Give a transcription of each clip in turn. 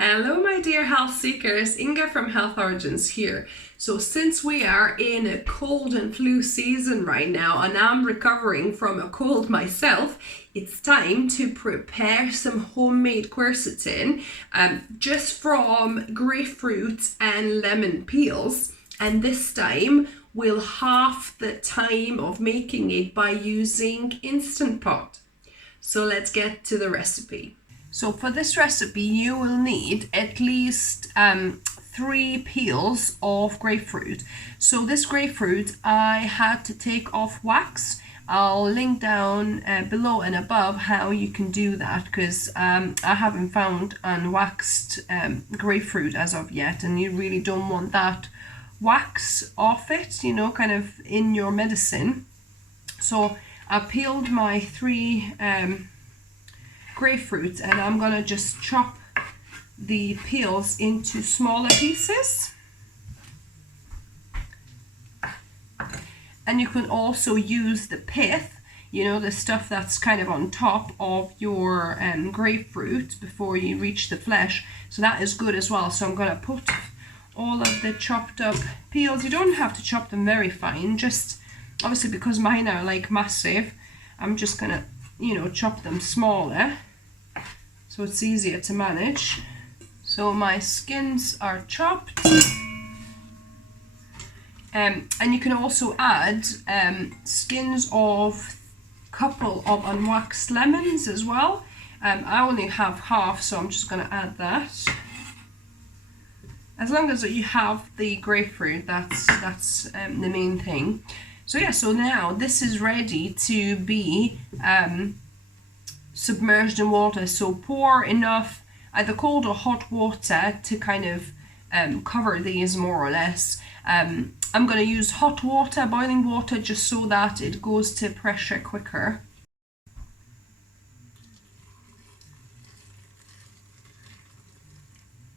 Hello my dear health seekers, Inga from Health Origins here. So since we are in a cold and flu season right now and I'm recovering from a cold myself, it's time to prepare some homemade quercetin just from grapefruit and lemon peels. And this time we'll half the time of making it by using Instant Pot. So let's get to the recipe. So for this recipe you will need at least 3 peels of grapefruit. So this grapefruit I had to take off wax. I'll link down below and above how you can do that, because I haven't found unwaxed grapefruit as of yet, and you really don't want that wax off it, you know, kind of in your medicine. So I peeled my 3 grapefruit and I'm gonna just chop the peels into smaller pieces. And you can also use the pith, you know, the stuff that's kind of on top of your grapefruit before you reach the flesh. So that is good as well. So I'm gonna put all of the chopped up peels. You don't have to chop them very fine, just obviously because mine are like massive, I'm just gonna, you know, chop them smaller so it's easier to manage. So my skins are chopped, and you can also add skins of a couple of unwaxed lemons as well. I only have half, so I'm just going to add that. As long as you have the grapefruit, that's the main thing. So yeah, so now this is ready to be submerged in water. So pour enough either cold or hot water to kind of cover these more or less. I'm going to use hot water, boiling water, just so that it goes to pressure quicker.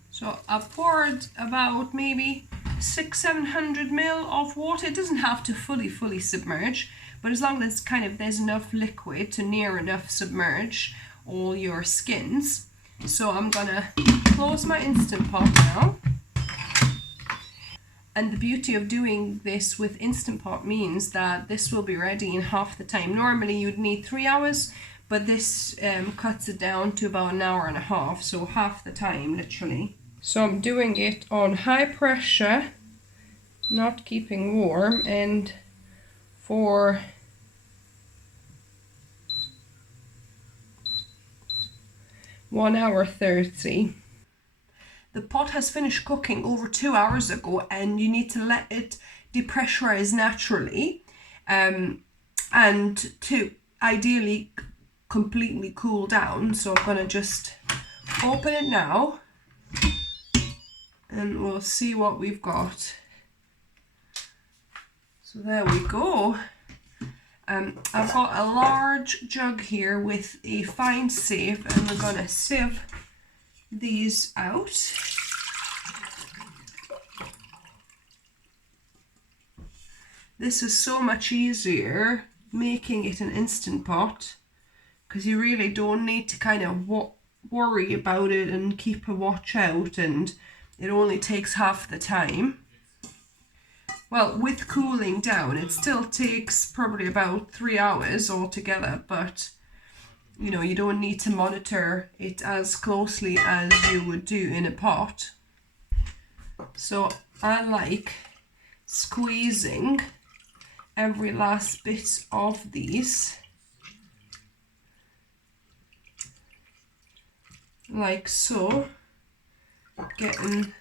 So I've poured about maybe 600-700 ml of water. It doesn't have to fully submerge, but as long as kind of there's enough liquid to near enough submerge all your skins. So I'm gonna close my Instant Pot now. And the beauty of doing this with Instant Pot means that this will be ready in half the time. Normally you'd need 3 hours, but this cuts it down to about an hour and a half, so half the time literally. So I'm doing it on high pressure, not keeping warm, and for 1 hour 30. The pot has finished cooking over 2 hours ago, and you need to let it depressurize naturally and to ideally completely cool down. So I'm gonna just open it now and we'll see what we've got. So there we go. I've got a large jug here with a fine sieve, and we're gonna sieve these out. This is so much easier making it an Instant Pot, because you really don't need to kind of worry about it and keep a watch out, and it only takes half the time. Well, with cooling down, it still takes probably about 3 hours altogether, but you know, you don't need to monitor it as closely as you would do in a pot. So I like squeezing every last bit of these, like so, getting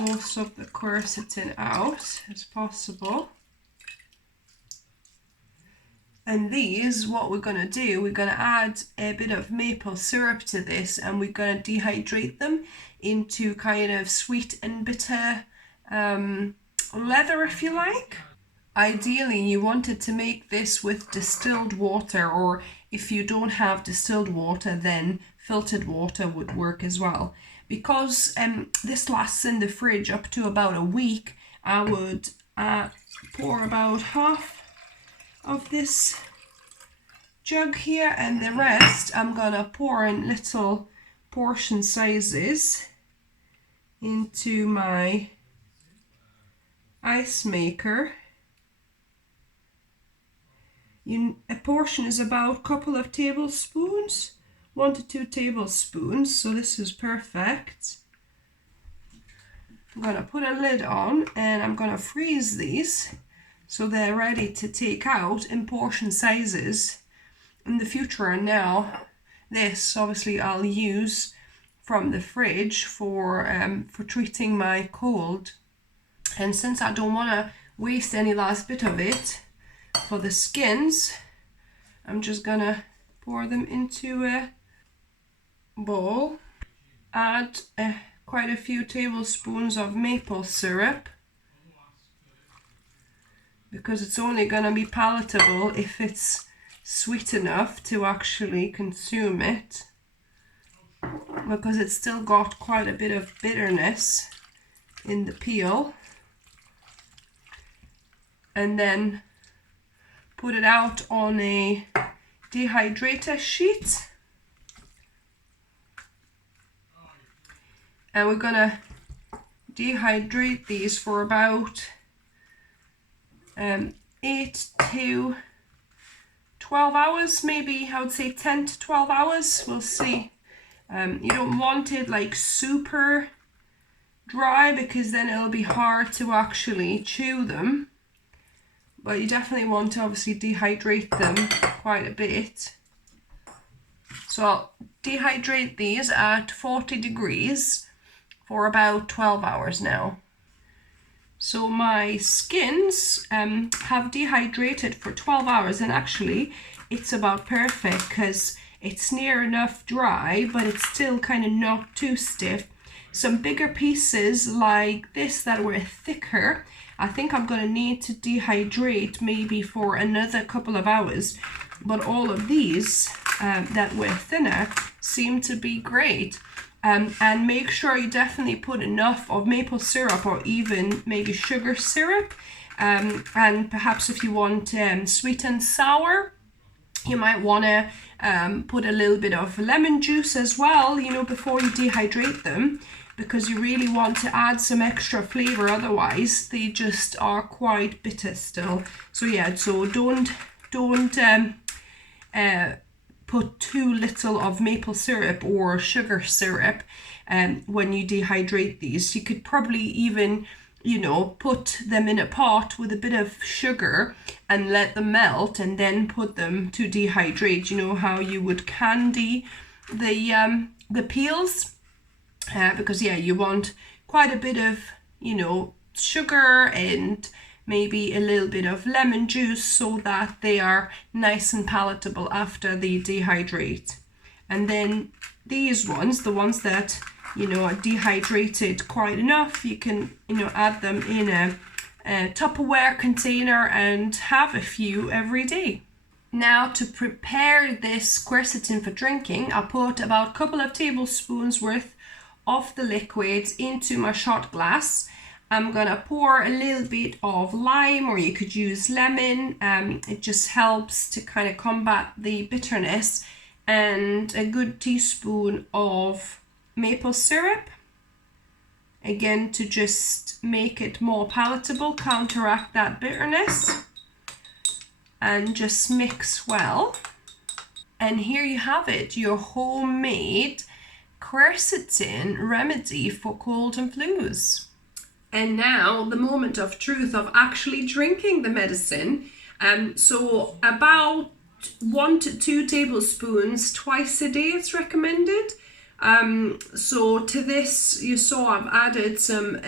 most of the quercetin out as possible. And these, what we're going to do, we're going to add a bit of maple syrup to this, and we're going to dehydrate them into kind of sweet and bitter leather, if you like. Ideally you wanted to make this with distilled water, or if you don't have distilled water then filtered water would work as well. Because this lasts in the fridge up to about a week, I would pour about half of this jug here, and the rest I'm gonna pour in little portion sizes into my ice maker. A portion is about a couple of tablespoons, 1 to 2 tablespoons, so this is perfect. I'm going to put a lid on and I'm going to freeze these so they're ready to take out in portion sizes in the future. And now this obviously I'll use from the fridge for treating my cold. And since I don't want to waste any last bit of it for the skins, I'm just gonna pour them into a bowl. Add quite a few tablespoons of maple syrup, because it's only gonna be palatable if it's sweet enough to actually consume it, because it's still got quite a bit of bitterness in the peel. And then put it out on a dehydrator sheet. And we're gonna dehydrate these for about 8 to 12 hours, maybe I would say 10 to 12 hours, we'll see. You don't want it like super dry, because then it'll be hard to actually chew them. But you definitely want to obviously dehydrate them quite a bit. So I'll dehydrate these at 40 degrees for about 12 hours now. So my skins have dehydrated for 12 hours, and actually it's about perfect because it's near enough dry, but it's still kind of not too stiff. Some bigger pieces like this that were thicker, I think I'm going to need to dehydrate maybe for another couple of hours. But all of these that were thinner seem to be great. And make sure you definitely put enough of maple syrup, or even maybe sugar syrup. And perhaps if you want sweet and sour, you might want to put a little bit of lemon juice as well, you know, before you dehydrate them, because you really want to add some extra flavor, otherwise they just are quite bitter still. So yeah, so don't put too little of maple syrup or sugar syrup when you dehydrate these. You could probably even, you know, put them in a pot with a bit of sugar and let them melt, and then put them to dehydrate. You know how you would candy the peels, because yeah, you want quite a bit of, you know, sugar and maybe a little bit of lemon juice, so that they are nice and palatable after they dehydrate. And then these ones, the ones that, you know, are dehydrated quite enough, you can, you know, add them in a Tupperware container and have a few every day. Now to prepare this quercetin for drinking, I put about a couple of tablespoons worth of the liquid into my shot glass. I'm gonna pour a little bit of lime, or you could use lemon. It just helps to kind of combat the bitterness, and a good teaspoon of maple syrup, again to just make it more palatable, counteract that bitterness, and just mix well. And here you have it, your homemade quercetin remedy for cold and flus. And now the moment of truth of actually drinking the medicine. So about 1 to 2 tablespoons twice a day it's recommended. So to this, you saw I've added some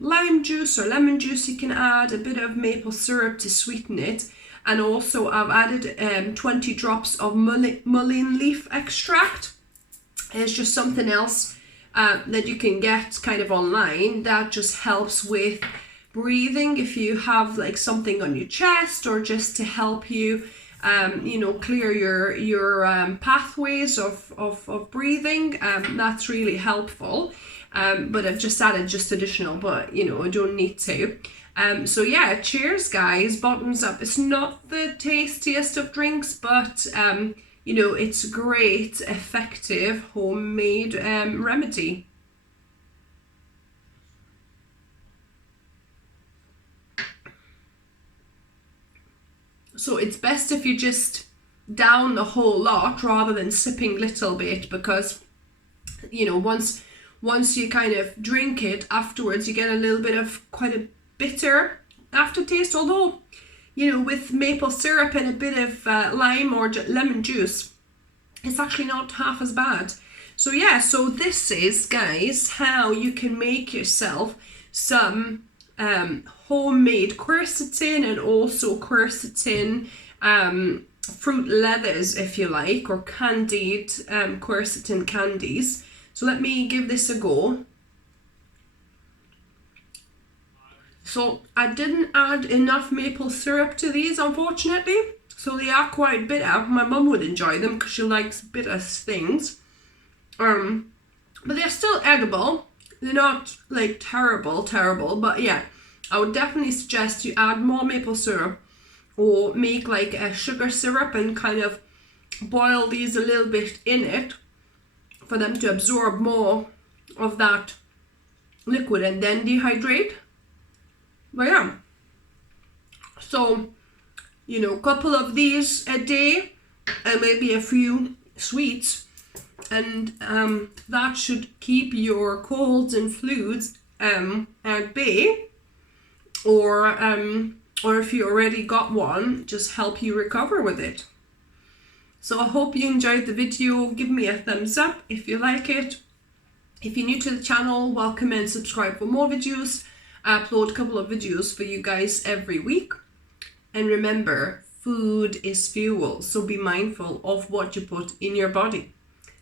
lime juice or lemon juice. You can add a bit of maple syrup to sweeten it, and also I've added 20 drops of mullein leaf extract. It's just something else that you can get kind of online that just helps with breathing if you have like something on your chest, or just to help you you know, clear your pathways of breathing. That's really helpful. But I've just added just additional, but you know, I don't need to. So yeah, cheers guys, bottoms up. It's not the tastiest of drinks, but you know, it's a great, effective homemade remedy. So it's best if you just down the whole lot rather than sipping little bit, because, you know, once you kind of drink it afterwards, you get a little bit of quite a bitter aftertaste. Although, you know, with maple syrup and a bit of lime or lemon juice, it's actually not half as bad. So yeah, so this is, guys, how you can make yourself some homemade quercetin, and also quercetin fruit leathers, if you like, or candied quercetin candies. So let me give this a go. So I didn't add enough maple syrup to these, unfortunately, so they are quite bitter. My mum would enjoy them because she likes bitter things, but they're still edible. They're not like terrible, but yeah, I would definitely suggest you add more maple syrup, or make like a sugar syrup and kind of boil these a little bit in it for them to absorb more of that liquid and then dehydrate. But yeah, so, you know, a couple of these a day and maybe a few sweets, and that should keep your colds and flus at bay, or if you already got one, just help you recover with it. So I hope you enjoyed the video. Give me a thumbs up if you like it. If you're new to the channel, welcome and subscribe for more videos. I upload a couple of videos for you guys every week. And remember, food is fuel, so be mindful of what you put in your body.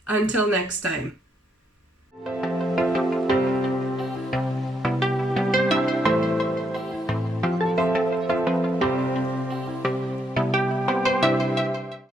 Until next time.